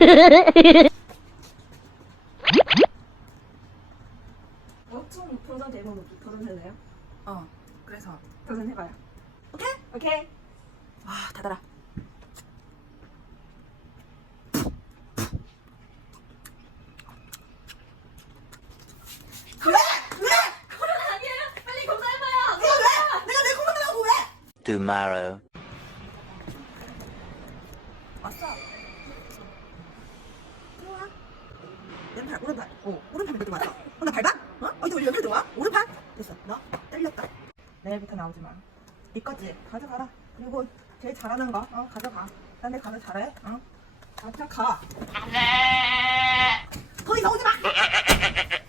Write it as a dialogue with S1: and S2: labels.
S1: 좀 도전되면 도전되나요?
S2: 그래서
S1: 도전해봐요.
S2: 오케이?
S1: 오케이.
S2: 와, 닫아라.
S3: Tomorrow.
S2: 왔어. 들어와. 왼팔, 오른팔. 오른팔 몇 개 왔어. 나 밟아? 어디 왼팔 들어와? 오른팔? 됐어. 너 잘렸다. 내일부터 나오지 마. 네 거지? 가져가라. 그리고 제일 잘하는 거, 가져가. 난 내 가서 잘해. 가져가. 거기 나오지 마!